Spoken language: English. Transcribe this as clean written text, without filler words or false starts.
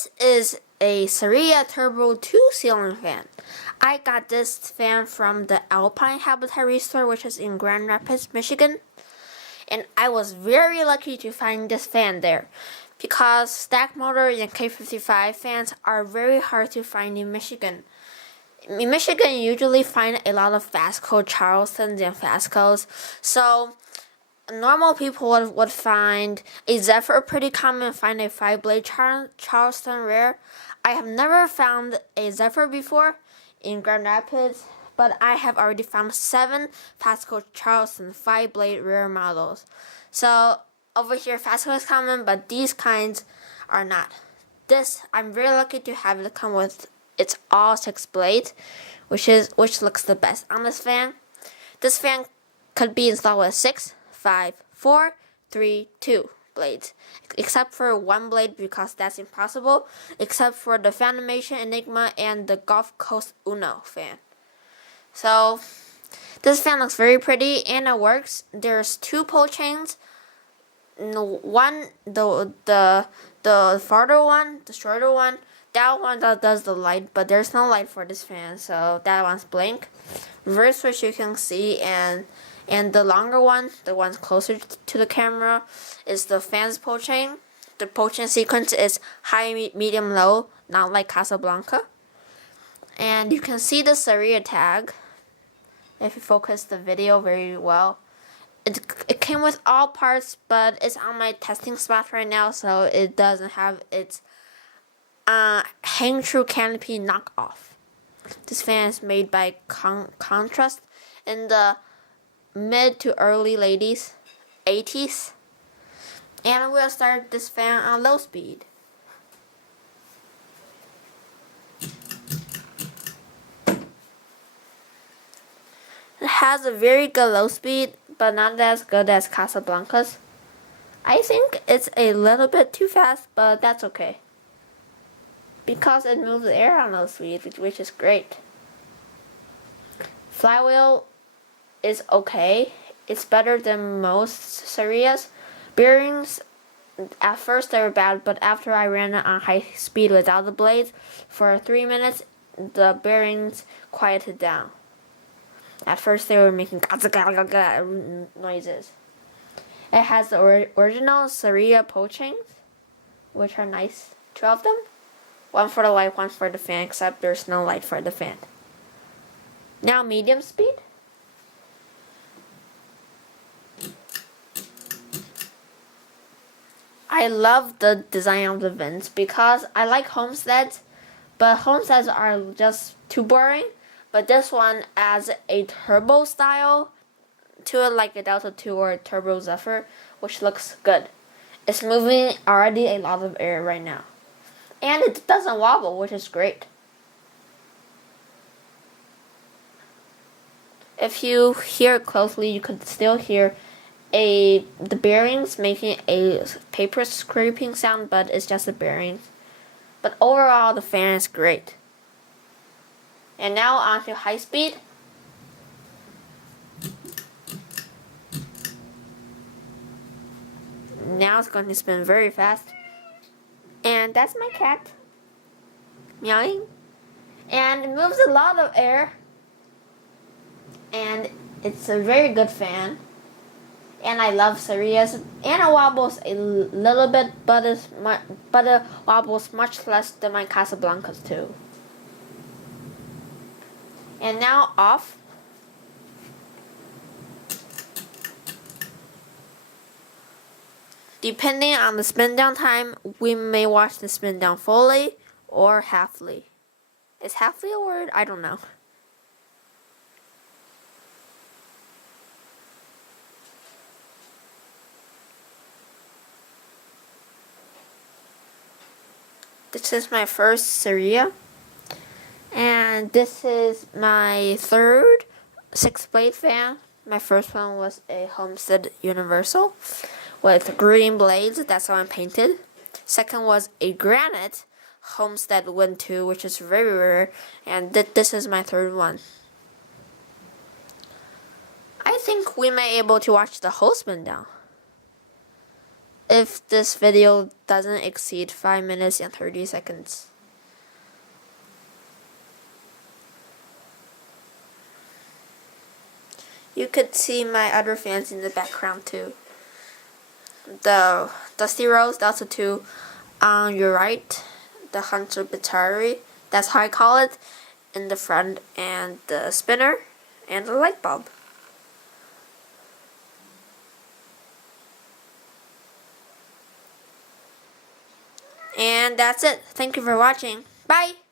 This is a Saria Turbo 2 ceiling fan. I got this fan from the Alpine Habitary store, which is in Grand Rapids, Michigan. And I was very lucky to find this fan there, because stack motor and K55 fans are very hard to find in Michigan. In Michigan, you usually find a lot of Fastco Charlestons and Fastcos, so normal people would find a Zephyr pretty common, find a 5-blade Charleston rare. I have never found a Zephyr before in Grand Rapids, but I have already found 7 Fastco Charleston 5-blade rare models. So over here, Fastco is common, but these kinds are not. This, I'm very lucky to have it come with its all 6 blades, which looks the best on this fan. This fan could be installed with 6, 5, 4, 3, 2 blades, except for 1 blade because that's impossible, except for the Fanimation Enigma and the Gulf Coast Uno fan. So this fan looks very pretty and it works. There's 2 pull chains. One, the farther one, the shorter one, that one that does the light, but there's no light for this fan, so that one's blank. Reverse switch you can see, and the longer one, the one closer to the camera, is the fan's pull chain. The pull chain sequence is high, medium, low, not like Casablanca. And you can see the Saria tag if you focus the video very well. It came with all parts, but it's on my testing spot right now, so it doesn't have its hang true canopy knockoff. This fan is made by Contrast in the mid to early 80s. And we'll start this fan on low speed. It has a very good low speed, but not as good as Casablanca's. I think it's a little bit too fast, but that's okay, because it moves air on low speed, which is great. Flywheel is okay. It's better than most Sarias. Bearings, at first they were bad, but after I ran it on high speed without the blades for 3 minutes, the bearings quieted down. At first they were making noises. It has the original Saria pull chains, which are nice. 2 of them. 1 for the light, 1 for the fan, except there's no light for the fan. Now medium speed. I love the design of the vents because I like homesteads, but homesteads are just too boring. But this one adds a turbo style to it, like a Delta 2 or a Turbo Zephyr, which looks good. It's moving already a lot of air right now. And it doesn't wobble, which is great. If you hear it closely, you could still hear the bearings making a paper scraping sound, but it's just the bearings. But overall, the fan is great. And now on to high speed. Now it's going to spin very fast. And that's my cat meowing. And it moves a lot of air. And it's a very good fan. And I love Sarias. And it wobbles a little bit, but it wobbles much less than my Casablancas too. And now off. Depending on the spin down time, we may watch the spin down fully or halfly. Is halfly a word? I don't know. This is my first Saria. And this is my third 6-blade fan. My first one was a Homestead Universal with green blades. That's how I'm painted. Second was a Granite Homestead Wind 2, which is very rare. And this is my third one. I think we may be able to watch the whole spin down. if this video doesn't exceed 5 minutes and 30 seconds. You could see my other fans in the background too. The Dusty Rose, that's a 2. On your right, the Hunter Batari, that's how I call it, in the front, and the spinner, and the light bulb. And that's it. Thank you for watching. Bye!